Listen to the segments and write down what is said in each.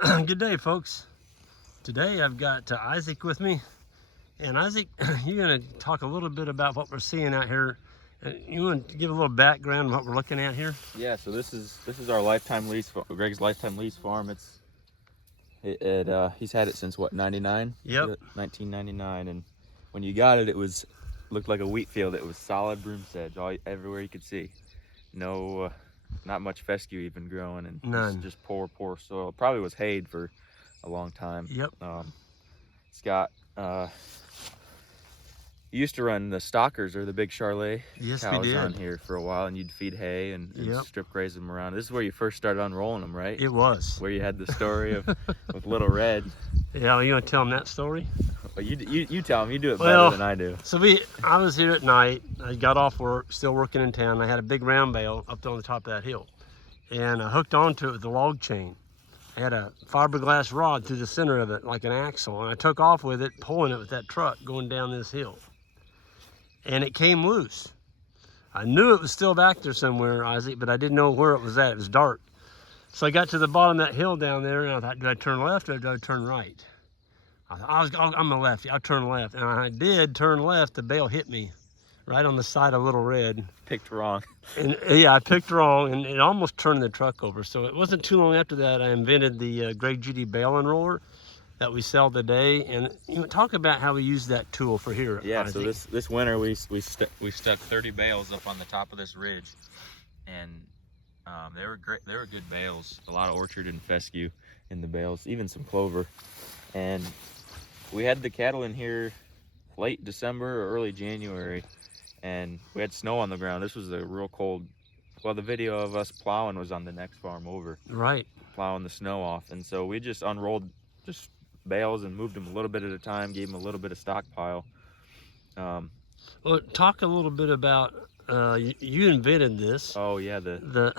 Good day, folks. Today I've got Isaac with me. And Isaac, you're going to talk a little bit about what we're seeing out here. You want to give a little background on what we're looking at here? Yeah, so this is our lifetime lease, Greg's lifetime lease farm. He's had it since what, 99? Yep. 1999, and when you got it, looked like a wheat field. It was solid broom sedge everywhere you could see. No, not much fescue even growing, and none. Just poor soil. It probably was hayed for a long time. Yep. It's got you used to run the stockers or the big Charlet cows on here for a while, and you'd feed hay and strip graze them around. This is where you first started unrolling them, right? It was. Where you had the story of with Little Red. Yeah, you want to tell them that story? Well, you tell them. You do it better than I do. So I was here at night. I got off work, still working in town. I had a big round bale up on the top of that hill, and I hooked onto it with a log chain. I had a fiberglass rod through the center of it like an axle, and I took off with it, pulling it with that truck going down this hill. And it came loose. I knew it was still back there somewhere, Isaac, but I didn't know where it was at. It was dark. So I got to the bottom of that hill down there, and I thought, do I turn left or do I turn right? I'm a lefty. I'll turn left. And I did turn left. The bale hit me right on the side of Little Red. Picked wrong. And yeah, I picked wrong, and it almost turned the truck over. So it wasn't too long after that I invented the Greg Judy bale unroller that we sell today. And talk about how we use that tool for here. Yeah, Isaac. So this winter we stuck 30 bales up on the top of this ridge, and they were great. They were good bales. A lot of orchard and fescue in the bales, even some clover. And we had the cattle in here late December or early January, and we had snow on the ground. This was a real cold. Well, the video of us plowing was on the next farm over. Right. Plowing the snow off, and so we just unrolled bales and moved them a little bit at a time, gave them a little bit of stockpile. Well, talk a little bit about you invented this. Oh yeah, the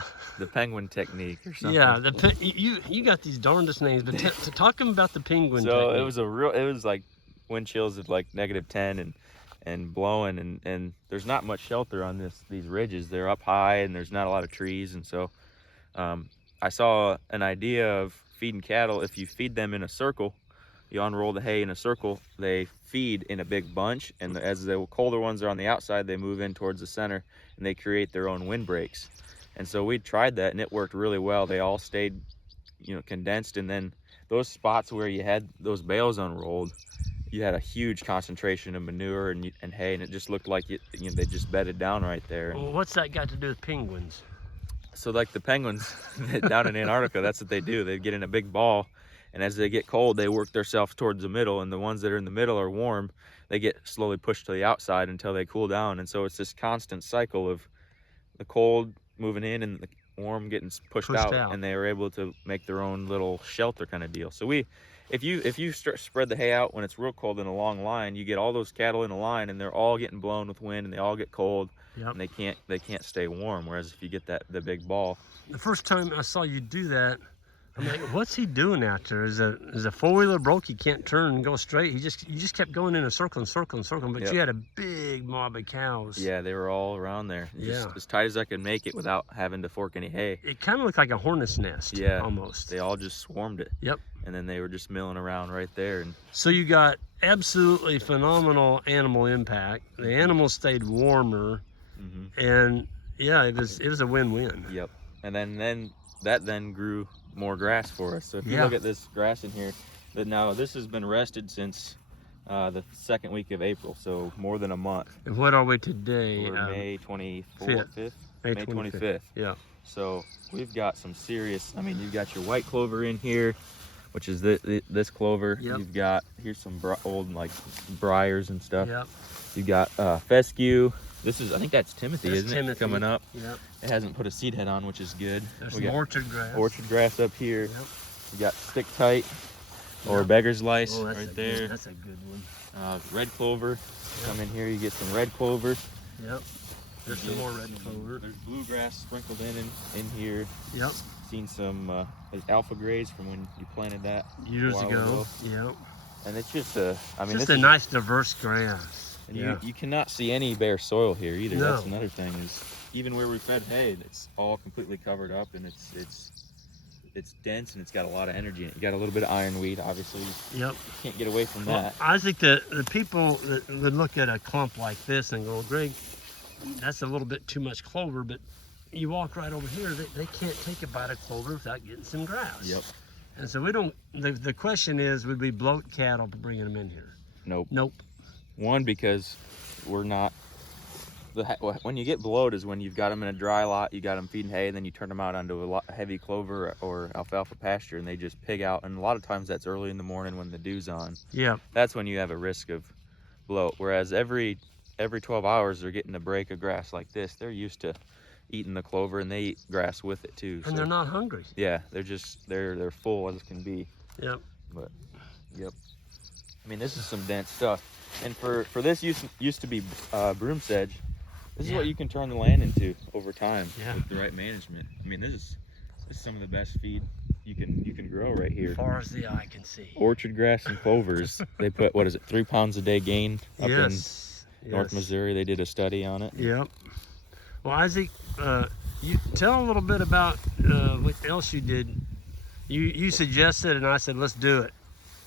penguin technique or something. Yeah, you got these darndest names, but talk to them about the penguin technique. So it was like wind chills of like -10 and blowing, and there's not much shelter on these ridges. They're up high and there's not a lot of trees, and so I saw an idea of feeding cattle. If you feed them in a circle, you unroll the hay in a circle, they feed in a big bunch, and as the colder ones are on the outside, they move in towards the center, and they create their own windbreaks. And so we tried that, and it worked really well. They all stayed, condensed, and then those spots where you had those bales unrolled, you had a huge concentration of manure and hay, and it just looked like they just bedded down right there. Well, what's that got to do with penguins? So like the penguins down in Antarctica, that's what they do. They get in a big ball, and as they get cold, they work themselves towards the middle, and the ones that are in the middle are warm. They get slowly pushed to the outside until they cool down, and so it's this constant cycle of the cold moving in and the warm getting pushed out, and they were able to make their own little shelter kind of deal. So if you spread the hay out when it's real cold in a long line, you get all those cattle in a line, and they're all getting blown with wind, and they all get cold, and they can't stay warm. Whereas if you get the big ball. The first time I saw you do that, I'm like, what's he doing out there? Is a four-wheeler broke? He can't turn and go straight. You just kept going in a circle and circle and circle. But you had a big mob of cows. Yeah, they were all around there. Just as tight as I could make it without having to fork any hay. It kind of looked like a hornet's nest. Yeah, almost. They all just swarmed it. Yep. And then they were just milling around right there. And so you got absolutely phenomenal animal impact. The animals stayed warmer, and yeah, it was a win-win. Yep. And then that grew more grass for us. So if you look at this grass in here, now this has been rested since the second week of April, so more than a month. And what are we today? We're May 25th. May 25th. Yeah. So we've got some serious, you've got your white clover in here, which is this clover. Yep. You've got, here's some old like briars and stuff. Yep. You've got fescue. This is, I think that's Timothy, that's isn't Timothy. It? Coming up. Yep. It hasn't put a seed head on, which is good. There's some orchard grass. Orchard grass up here. Yep. You got stick tight or beggar's lice right there. That's a good one. Red clover. Come in here, you get some red clover. Yep. There's some more red clover. There's bluegrass sprinkled in here. Yep. Seen some alpha grays from when you planted that years ago. Yep. And it's just a nice diverse grass. And you cannot see any bare soil here either. No. That's another thing, is even where we fed hay, it's all completely covered up, and it's it's dense and it's got a lot of energy in it. You got a little bit of ironweed, obviously. Yep. You can't get away from Well, that. Isaac, the people that would look at a clump like this and go, Greg, that's a little bit too much clover, but you walk right over here, they can't take a bite of clover without getting some grass. Yep. And so we don't, the question is, would we bloat cattle for bringing them in here? Nope. Nope. One, because we're not, when you get bloat is when you've got them in a dry lot, you got them feeding hay, and then you turn them out onto a lot heavy clover or alfalfa pasture, and they just pig out. And a lot of times that's early in the morning when the dew's on. Yeah. That's when you have a risk of bloat. Whereas every 12 hours they're getting a break of grass like this. They're used to eating the clover, and they eat grass with it too. And they're not hungry. Yeah, they're full as can be. Yep. But yep. I mean, this is some dense stuff. And for this used to be broom sedge. This is what you can turn the land into over time with the right management. I mean, this is some of the best feed you can grow right here. As far as the eye can see. Orchard grass and clovers. They put, what is it, 3 pounds a day gain up in North Missouri. They did a study on it. Yep. Well, Isaac, you tell a little bit about what else you did. You suggested, and I said, let's do it.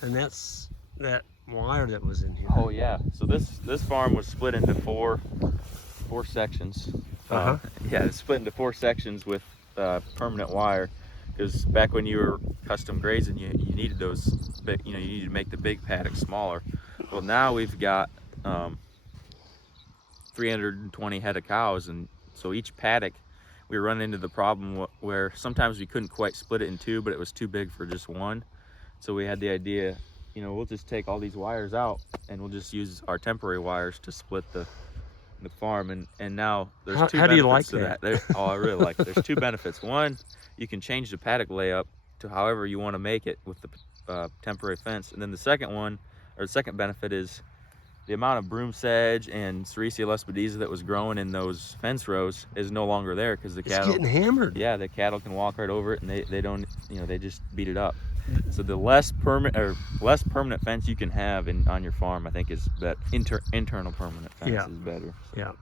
And that's that wire that was in here. Oh yeah. So this farm was split into four sections. Yeah, it's split into 4 sections with permanent wire. Because back when you were custom grazing, you needed those big, you needed to make the big paddocks smaller. Well, now we've got 320 head of cows, and so each paddock, we run into the problem where sometimes we couldn't quite split it in 2, but it was too big for just one. So we had the idea, we'll just take all these wires out and we'll just use our temporary wires to split the farm. And now there's 2 benefits how do you like to that. Oh, I really like it. There's 2 benefits. One, you can change the paddock layup to however you want to make it with the temporary fence. And then the second benefit is the amount of broom sedge and Sericea lespedeza that was growing in those fence rows is no longer there because the cattle. It's getting hammered. Yeah, the cattle can walk right over it, and they don't, they just beat it up. So the less permanent fence you can have on your farm, I think, is that internal permanent fence is better. Yeah.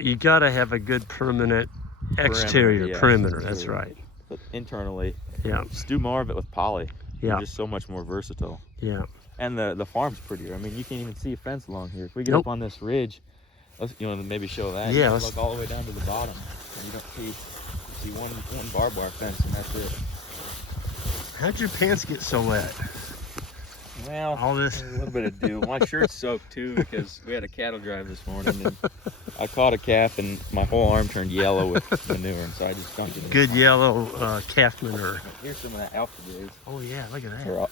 You gotta have a good permanent exterior perimeter. That's right. But internally, just do more of it with poly. Yeah. You're just so much more versatile. Yeah. And the farm's prettier. I mean, you can't even see a fence along here. If we get up on this ridge, let's maybe show that. Yeah. Look all the way down to the bottom, and you don't see one barbed wire fence, and that's it. How'd your pants get so wet? Well, all this. A little bit of dew. My shirt's soaked too because we had a cattle drive this morning, and I caught a calf, and my whole arm turned yellow with manure, and so I just dumped it. Good yellow calf manure. Here's some of that alpha graze. Oh yeah, look at that.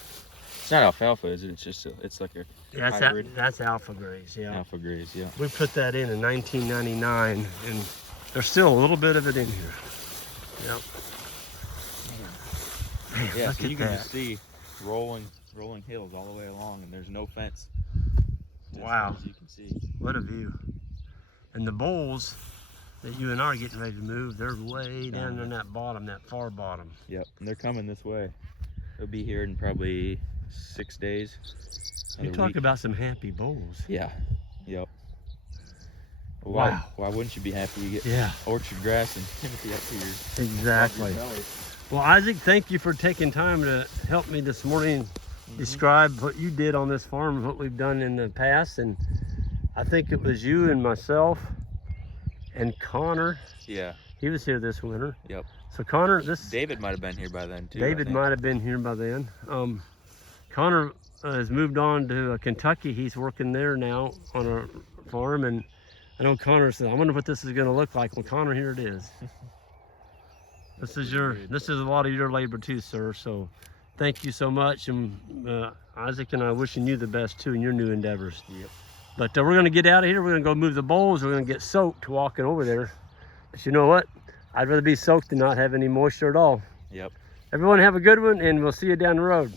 It's not alfalfa, is it? It's just it's like a hybrid. That's alpha graze, yeah. Alpha graze, yeah. We put that in 1999, and there's still a little bit of it in here. Yep. Man, yeah, look so at you can that. just see rolling hills all the way along, and there's no fence. Wow. As you can see. What a view. And the bulls that you and I are getting ready to move, they're way down in that bottom, that far bottom. Yep, and they're coming this way. They'll be here in probably 6 days. You talk about some happy bulls. Yeah. Yep. Wow. Why wouldn't you be happy? You get orchard grass and Timothy up here. Exactly. Well, Isaac, thank you for taking time to help me this morning describe what you did on this farm, what we've done in the past. And I think it was you and myself and Connor. Yeah. He was here this winter. Yep. So Connor, David might have been here by then too. David might have been here by then. Connor has moved on to Kentucky. He's working there now on a farm, and I know Connor said, I wonder what this is going to look like. Well, Connor, here it is. This is a lot of your labor too, sir. So thank you so much. And Isaac and I wishing you the best too in your new endeavors. Yep. But we're going to get out of here. We're going to go move the bowls. We're going to get soaked walking over there. But you know what? I'd rather be soaked than not have any moisture at all. Yep. Everyone have a good one, and we'll see you down the road.